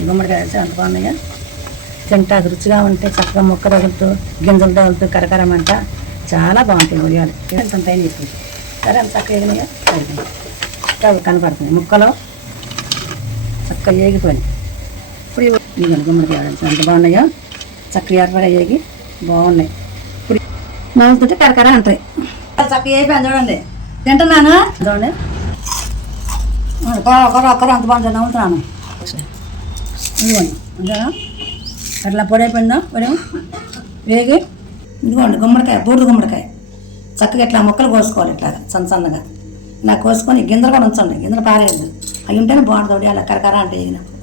గుమ్మడికాయ అయితే అంత బాగున్నాయా తింటాకు రుచిగా ఉంటే చక్కగా మొక్క తగులుతూ గింజలు తగులుతూ కరకరమంట చాలా బాగుంటాయి ఉడియాలు ఎంత టైం చెప్పింది సరే అంత చక్కగా ఎగినాయా అవి కనపడుతున్నాయి ముక్కలు చక్కగా ఏగిపోయినాయి ఇప్పుడు ఇవి ఇదిగోండి గుమ్మడికాయ ఎంత బాగున్నాయో? చక్కగా ఎర్రగా ఏగి బాగున్నాయి. ఇప్పుడు నవ్వుతుంటే కరకర అంటాయి. చక్కగా అయిపోయింది చూడండి. తింటున్నాను? చూడండి. ఒకరు ఒక్కరు అంత బాగుంటుంది నవ్వుతున్నాను. ఇదిగోండి అంతేనా అట్లా పొడైపోయిందా పొడి? వేగి. ఇదిగోండి గుమ్మడికాయ బూడిద గుమ్మడికాయ. చక్కగా ఇట్లా ముక్కలు కోసుకోవాలి ఇట్లా సన్న సన్నగా. ఇలా కోసుకొని గింజలు కూడా ఉంచండి. గింజలు పారేయద్దు. అవి ఉంటేనే బాగుంటుంది వడియాలు కరకర అంటే వేగినప్పుడు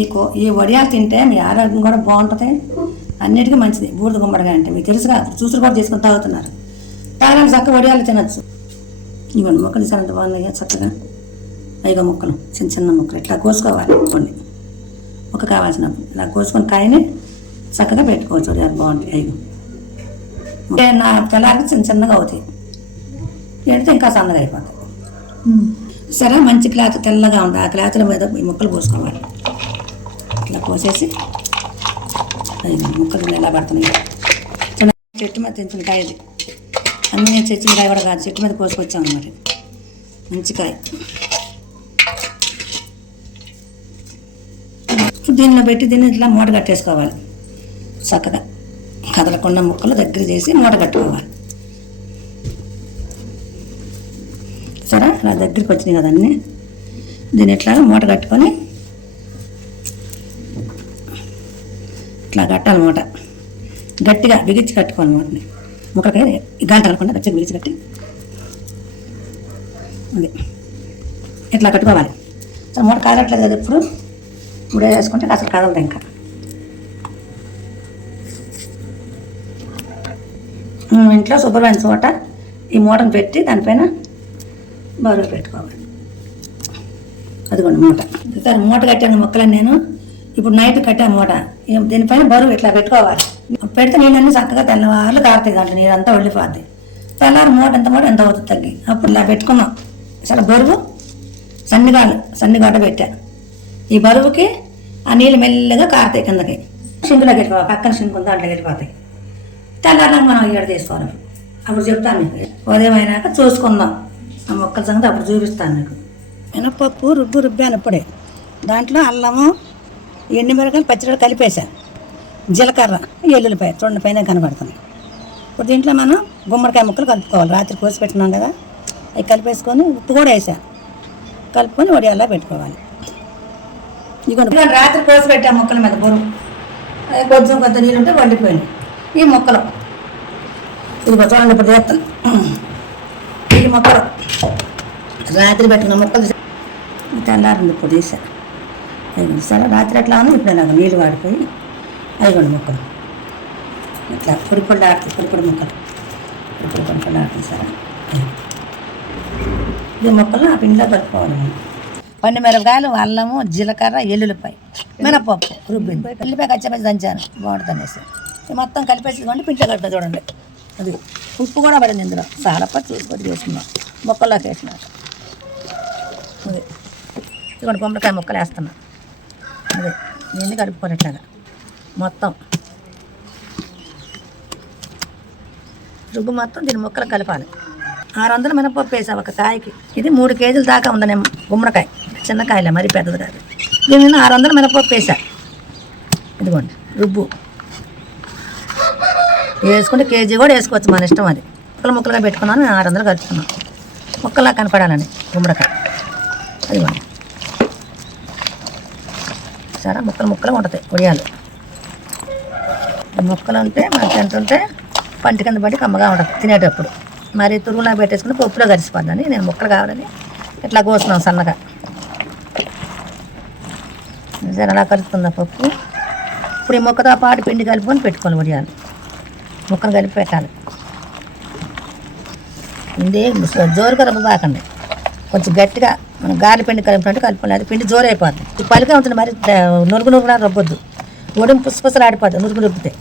ఈ కో ఈ వడియాలు తింటే మీ ఆరోగ్యం కూడా బాగుంటుంది. అన్నిటికీ మంచిది. బూడిద గుమ్మడికాయ అంటే మీకు తెలుసుగా. చూసులు కూడా తీసుకొని తాగుతున్నారు. తాగడానికి చక్కగా వడియాలు తినచ్చు. ఇవ్వండి మొక్కలు చాలా బాగున్నాయి చక్కగా. ఐగా ముక్కలు చిన్న చిన్న ముక్కలు. ఇట్లా కోసుకోవాలి కొన్ని. ఒక కావాల్సినప్పుడు ఇలా కోసుకొని కాయని చక్కగా పెట్టుకోవచ్చు. వడియాలు బాగుంటాయి అంటే నా తెల్లారికి చిన్న చిన్నగా అవుతాయి. ఎండితే ఇంకా సన్నగా అయిపోతాయి. సరే మంచి క్లాత్ తెల్లగా ఉంది. ఆ క్లాత్ల మీద ఈ ముక్కలు పోసుకోవాలి ఇట్లా పోసేసి ఐదు ముక్కలు ఎలా పడుతున్నాయి. చెట్టు మీద తెంచిన కాయ ఇది. అన్నీ నేను తెచ్చిన కాయ కూడా కాదు చెట్టు మీద కోసుకొచ్చాం అన్నమాట మంచి కాయ. దీనిలో పెట్టి దీన్ని ఇట్లా మూట కట్టేసుకోవాలి. చక్కగా కదలకుండా ముక్కలు దగ్గర చేసి మూట కట్టుకోవాలి. సరే అలా దగ్గరికి వచ్చినాయి కదన్నీ దీన్ని ఇట్లా మూట కట్టుకొని ఇట్లా కట్టాలి మూట. గట్టిగా బిగించి కట్టుకోవాలి మూటని. ముక్కలకి గంట కలకుండా గట్టిగా బిగించి కట్టి. అది. ఇట్లా కట్టుకోవాలి. మూట కాలట్లేదు కదా ఇప్పుడు. ఇప్పుడు వేసుకుంటే అసలు కదలదు ఇంకా. ఇంట్లో శుభ్రమైన చోట ఈ మూటను పెట్టి దానిపైన బరువు పెట్టుకోవాలి. అదిగోండి మూట. సరే మూట కట్టాను మొక్కలని నేను ఇప్పుడు నైట్ కట్టాను మూట. దీనిపైన బరువు ఇట్లా పెట్టుకోవాలి. పెడితే నీళ్ళన్నీ చక్కగా తెల్లవారులు కారుతాయి దాంట్లో నీరంతా వెళ్ళిపోద్ది తెల్లారు మూట ఎంత మూట ఎంత అవుతుంది తగ్గి. అప్పుడు ఇలా పెట్టుకున్నాం. సరే బరువు సన్నిగాలు సన్నిగడ్డ పెట్టాను ఈ బరువుకి ఆ నీళ్ళు మెల్లగా కారుతాయి కిందకి. షింకులోకి వెళ్ళిపోవాలి పక్కన షింకు దాంట్లో దాంట్లోకి వెళ్ళిపోతాయి తెల్లారినాక మనం ఇక్కడ తీసుకోవాలి. అప్పుడు చెప్తాను మీకు ఉదయం అయినాక చూసుకుందాం. ఆ మొక్కల సంగతి అప్పుడు చూపిస్తాను మీకు మినపప్పు రుబ్బు రుబ్బాను ఇప్పుడే. దాంట్లో అల్లము ఎండి మిరకాయలు పచ్చిరొడ కలిపేశాను. జీలకర్ర ఎల్లుల్లిపాయ చూడండి పైన కనబడుతుంది ఇప్పుడు దీంట్లో మనం గుమ్మడికాయ ముక్కలు కలుపుకోవాలి. రాత్రి కోసి పెట్టున్నాం కదా అవి కలిపేసుకొని ఉప్పు కూడా వేసాను. కలుపుకొని వడియాల్లో పెట్టుకోవాలి. ఇదిగోండి రాత్రి కోసి పెట్టా మొక్కల మీద బరువు కొంచెం కొంత నీళ్ళు ఉంటే వండిపోయినాయి. ఈ మొక్కలు. ఇదిగో చూడండి ఇప్పుడు చేస్తాను ఈ మొక్కలు. రాత్రి పెట్టిన మొక్కలు తెల్లారింది ఇప్పుడు తీసా అయిపోయింది సరే రాత్రి ఎట్లా ఉంది ఇప్పుడు నాకు నీళ్ళు వాడిపోయి అయిపోండి మొక్కలు. ఇట్లా పొడి పొడి ఆడుతుంది పొడి పొడి మొక్కలు. పొడి పొడి పొడి పొడి సరే ఈ మొక్కలు ఆ పిండిలో కలుపుకోవాలి మనం పండు మిరపకాయలు అల్లము జీలకర్ర ఎల్లుల్లిపాయ. మినపప్పు రుబ్బింది. ఎల్లిపాయ కచ్చపచ్చి దంచాను. బాగుంటుంది అనేసి. మొత్తం కలిపేసి ఇదిగోండి పిండిలో కలుపుతా చూడండి. అది ఉప్పు కూడా పడింది ఇందులో. సాలప్ప చూసుకొని చేసుకున్నాం. మొక్కల్లోకి వేసిన. అది ఇదిగోండి గుమ్మడికాయ ముక్కలు వేస్తున్నా. అదే దీన్ని కలుపుకొని ఇట్లాగా మొత్తం. రుబ్బు మొత్తం దీని ముక్కలు కలపాలి. ఆరు వందల మినపప్పు వేసా ఒక కాయకి. ఇది మూడు కేజీల దాకా ఉందనే గుమ్మడికాయ. చిన్న కాయలే మరీ పెద్దది కాదు. దీని మీద ఆరు వందల మినపప్పు వేసా ఇదిగోండి రుబ్బు. వేసుకుంటే కేజీ కూడా వేసుకోవచ్చు మన ఇష్టం అది. ముక్కలు ముక్కలుగా పెట్టుకున్నాను నేను ఆరు వందలు కలుపుకున్నాను ముక్కలా కనపడాలని గుమ్మడికాయ. అదిగోండి సరే ముక్కలు ముక్కలు ఉంటుంది ఉడియాలు ముక్కలు ఉంటే చెంట్లో ఉంటే పంటి కింద పడి కమ్మగా ఉంటుంది తినేటప్పుడు. మరి తురుగులా పెట్టేసుకుని పప్పులో కలిసిపోద్దని నేను ముక్కలు కావాలని ఇట్లా కోస్తున్నాం సన్నగా. సరే అలా కలుపుతుందా పప్పు. ఇప్పుడు ఈ ముక్కతో పాటు పిండి కలుపుకొని పెట్టుకోవాలి ఉడియాలు. ముక్కను కలిపి పెట్టాలి. ఇదే జోరుగా రుబ్బబాకండి కొంచెం గట్టిగా మనం గాలి పిండి కలిపినట్టు కలుపుకోవాలి. అది పిండి జోరు అయిపోతుంది ఈ ఉంటుంది మరి నురుగు నురుగున రొబ్బొద్దు. ఒడిం పుసపుసలు ఆడిపోతుంది నురుగు రుబ్బితే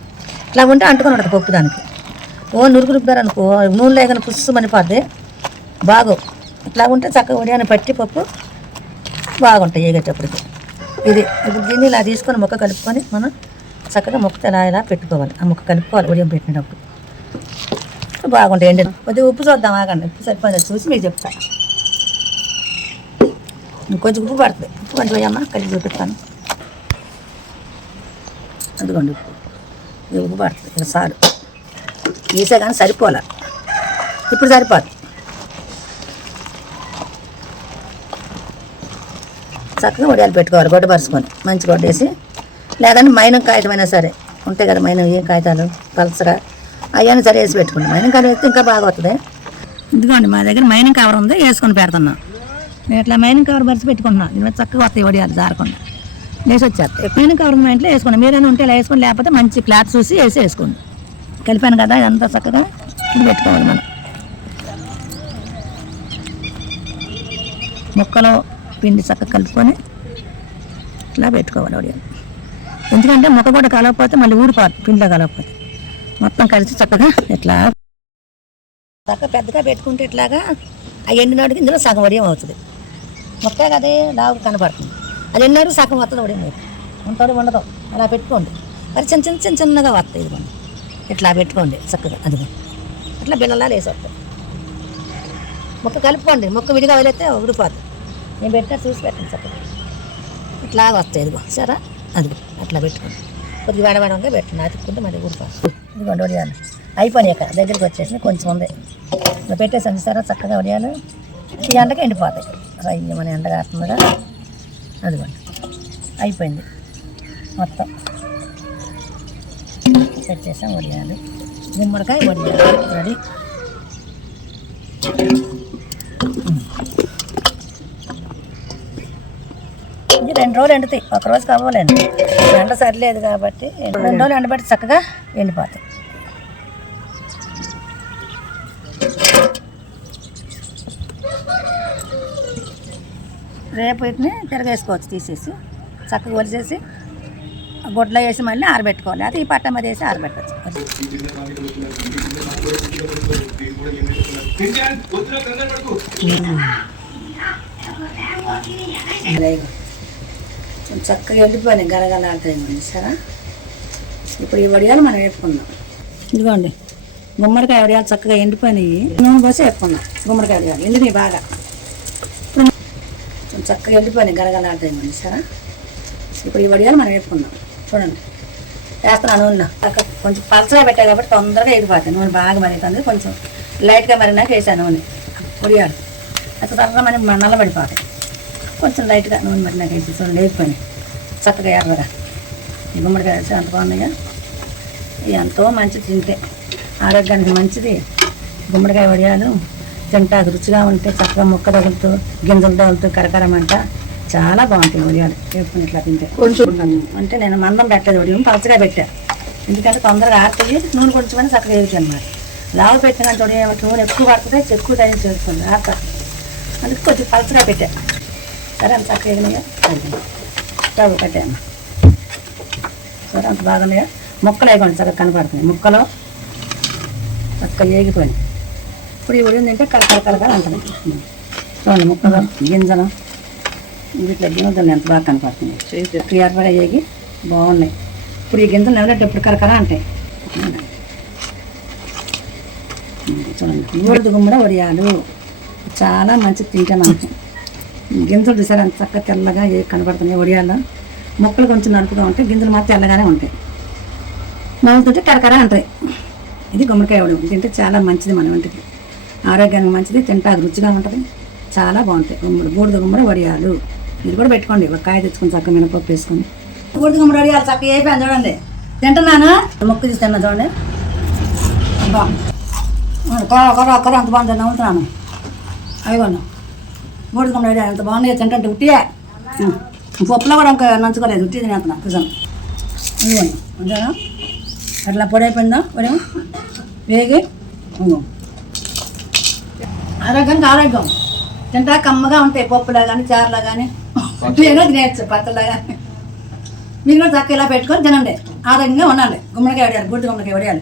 ఇట్లా ఉంటే అంటుకొని ఉంటుంది పప్పు దానికి. ఓ నురుగు రుబ్బారు అనుకో నూనె లేకుండా పుస్సు మనిపోద్ది. బాగు ఇట్లా ఉంటే చక్కగా ఉడియాన్ని పట్టి పప్పు బాగుంటాయి ఏగేటప్పటికి. ఇది ఇప్పుడు దీన్ని ఇలా తీసుకొని ముక్క కలుపుకొని మనం చక్కగా మొక్క ఇలా ఇలా పెట్టుకోవాలి. ఆ ముక్క కలుపుకోవాలి ఉడియం పెట్టినప్పుడు. బాగుంటాయి. ఎండి కొద్దిగా ఉప్పు చూద్దాం ఆగండి. ఉప్పు సరిపోయింది? చూసి మీకు చెప్తా. కొంచెం ఉప్పు పడుతుంది. ఉప్పు కొంచెం వేయమ్మా కలిపి చూపిస్తాను. అందుకోండి ఉప్పు. ఇది ఉప్పు పడుతుంది. ఇక సారు వేసే కానీ సరిపోలే. ఇప్పుడు సరిపోదు. చక్కగా వడియాలు పెట్టుకోవాలి గొడ్డ పరుచుకొని. మంచి గొడ్డేసి లేదంటే మైనం కాగితం సరే. ఉంటాయి కదా మైనం ఏం కాగితాలు? పలసగా అవన్నీ సరే వేసి పెట్టుకోండి. మైనం కవర్ వేస్తే ఇంకా బాగా వస్తుంది ఇదిగోండి మా దగ్గర మైనం కవర్ ఉంది వేసుకొని పెడుతున్నాం. నేను ఇట్లా మైనం కవర్ పరిచి పెట్టుకుంటున్నాం. దీని మీద చక్కగా వస్తాయి వడియాలు జారకుండా. వేసి వచ్చేస్తాయి మైనం కవర్ ఉంది మా ఇంట్లో వేసుకోండి. మీరైనా ఉంటే ఇలా వేసుకోండి లేకపోతే మంచి క్లాత్ చూసి వేసి వేసుకోండి. కలిపాను కదా ఇదంతా చక్కగా ఇది పెట్టుకోవాలి మనం. ముక్కలో పిండి చక్కగా కలుపుకొని ఇట్లా పెట్టుకోవాలి వడియాలు. ఎందుకంటే మొక్క కూడా కలవకపోతే మళ్ళీ ఊడిపోతుంది పిండిలో కలవకపోతే మొత్తం కలిసి చక్కగా ఇట్లా చక్కగా పెద్దగా పెట్టుకుంటే ఇట్లాగా ఆ ఎండినాడుకి ఇందులో సగం వడియం అవుతుంది. మొత్తం అదే లావు కనబడుతుంది అది ఎన్నాడు సగం వస్తుంది వడియం ఉంటాడు ఉంటుంది ఉండదు. అలా పెట్టుకోండి. మరి చిన్న చిన్న చిన్న చిన్నగా వస్తాయి ఇదిగోండి ఇట్లా పెట్టుకోండి చక్కగా అదిగో. అట్లా బిల్లలా వేసేస్తాయి మొక్క కలుపుకోండి. మొక్క విడిగా వదిలేస్తే ఉడిపోతుంది నేను పెట్టినా చూసి పెట్టండి సార్ ఇట్లా వస్తాయి ఇదిగో సరే? అదిగో అట్లా పెట్టుకోండి. కొద్దిగా వేడవేడంగా పెట్టండి అతుక్కుంటే మళ్ళీ ఊరుకోవాలి ఇదిగోండి వడియాలు అయిపోయాక దగ్గరికి వచ్చేసి కొంచెం ఉంది. ఇలా పెట్టేసాను సరే చక్కగా వడియాలు ఈ ఎండకి ఎండిపోతాయి. రయ్య ఎండ కాకుండా. అదిగోండి అయిపోయింది. మొత్తం. పెట్టేసాం వడియాలు గుమ్మడికాయ వడియాలు రెడీ ఇది రెండు రోజులు ఎండుతాయి ఒక రోజు కావాలండి ఎండ సరిలేదు కాబట్టి రెండు రోజులు ఎండబెట్టి చక్కగా ఎండిపోతాయి రేపు వీటిని తిరగేసుకోవచ్చు తీసేసి చక్కగా ఒలిసేసి గుడ్లో వేసి మళ్ళీ ఆరబెట్టుకోవాలి అది ఈ పట్ట మీద వేసి ఆరబెట్టచ్చు కొంచెం చక్కగా వెళ్ళిపోయినాయి గలగలాడతాయి సరే ఇప్పుడు ఈ వడియాలు మనం వేపుకుందాం. ఇదిగోండి గుమ్మడికాయ వడియాలు చక్కగా ఎండిపోయినాయి. నూనె పోసి వేపుకుందాం గుమ్మడికాయ వడియాలు ఎండినాయి బాగా. ఇప్పుడు కొంచెం చక్కగా వెళ్ళిపోయినాయి గలగలాడతాయి సరే ఇప్పుడు ఈ వడియాలు మనం వేపుకుందాం. చూడండి వేస్తున్నాను నూనె కొంచెం పలసగా పెట్టా కాబట్టి తొందరగా ఎగిపోతాయి నూనె బాగా మరుగుతుంది కొంచెం లైట్గా మరిగినాక వేసాను నూనె. వడియాలు. అట్లా త్వరగా మరి నల్లబడిపోతాయి కొంచెం లైట్గా నూనె మరినాక వేసి చూడండి వేగిపోయి చక్కగా ఎర్రగా. ఈ గుమ్మడికాయ వేసి అంత బాగున్నాయిగా. ఇది ఎంతో మంచిది తింటే. ఆరోగ్యానికి మంచిది. గుమ్మడికాయ వడియాలు తింటాకు రుచిగా ఉంటే చక్కగా ముక్క తగులుతూ గింజలు తగులుతూ కరకరమంట చాలా బాగుంటాయి వడియాలు. వేసుకుని ఇట్లా తింటే. కొంచెం. అంటే నేను మందం పెట్టలేదు వడియం పలచగా పెట్టా. ఎందుకంటే తొందరగా ఆరుతుంది నూనె కొంచెం అని చక్కగా వేయచ్చు అనమాట లావు పెట్టిన వడియం నూనె ఎక్కువ పడుతుంది ఎక్కువ టైం చేస్తుంది ఆరుతా అందుకే కొంచెం పలచగా పెట్టా. సరే అంత చక్కగా వేగినాయా స్టవ్ పెట్టాను సరే అంత బాగున్నాయా ముక్కలు వేయకండి చక్కగా కనపడుతున్నాయి. ముక్కలు చక్కగా వేగిపోయినాయి. ఇప్పుడు ఈ ఉడియం తింటే కలకల కలకల అంటున్నాయి. చూడండి ముక్కలు గింజలు. వీటిలో గింజలు ఎంత బాగా కనపడుతున్నాయి. క్లియర్గా వేగి బాగున్నాయి. ఇప్పుడు ఈ గింజలు నవ్వులేటప్పుడు కరకర అంటాయి. చూడండి ఊరదు గుమ్మడ వడియాలు చాలా మంచిది తింటే మనకి గింజలు చూసారు? అంత చక్కగా తెల్లగా ఏ కనబడుతున్నాయి వడియాలు మొక్కలు కొంచెం నలుపుగా ఉంటాయి గింజలు మాత్రం తెల్లగానే ఉంటాయి. నవ్వుతుంటే కరకర అంటాయి. ఇది గుమ్మడికాయ వడి తింటే చాలా మంచిది మన వంటికి. ఆరోగ్యానికి మంచిది తింటాకు రుచిగా ఉంటుంది. చాలా బాగుంటాయి. గుమ్మడి బూడిద గుమ్మడి వడియాలు ఇది కూడా పెట్టుకోండి. ఒక కాయ తెచ్చుకొని చక్కగా మినపప్పు వేసుకొని. బూడిద గుమ్మడి వడియాలు చక్కగా అయిపోయాను చూడండి. తింటున్నాను. మొక్క తీసి తిన్నా చూడండి. అబ్బా. కొర కొర కొర అంత బాగుంది. నవ్వుతున్నాను. అవి కొన్నాం. గుమ్మడి వడియాలు ఎంత బాగున్నాయి తింటుంటే ఉట్టియే. పప్పులో కూడా ఇంకా నంచుకోలేదు ఉట్టి తినేస్తున్నా నిజం ఇదిగోండి అట్లా పొడి అయిపోయిందా? పొడి? వేగి. ఆరోగ్యానికి ఆరోగ్యం. తింటా కమ్మగా ఉంటాయి పప్పులా కానీ చారులా కానీ ఉట్టిగా తినేయచ్చు పచ్చలా కానీ మీరు కూడా చక్కగా ఇలా పెట్టుకొని తినండి. ఆరోగ్యంగా ఉండండి. గుమ్మడికాయ వడియాలి గుడ్డి గుమ్మడికాయ వడియాలి.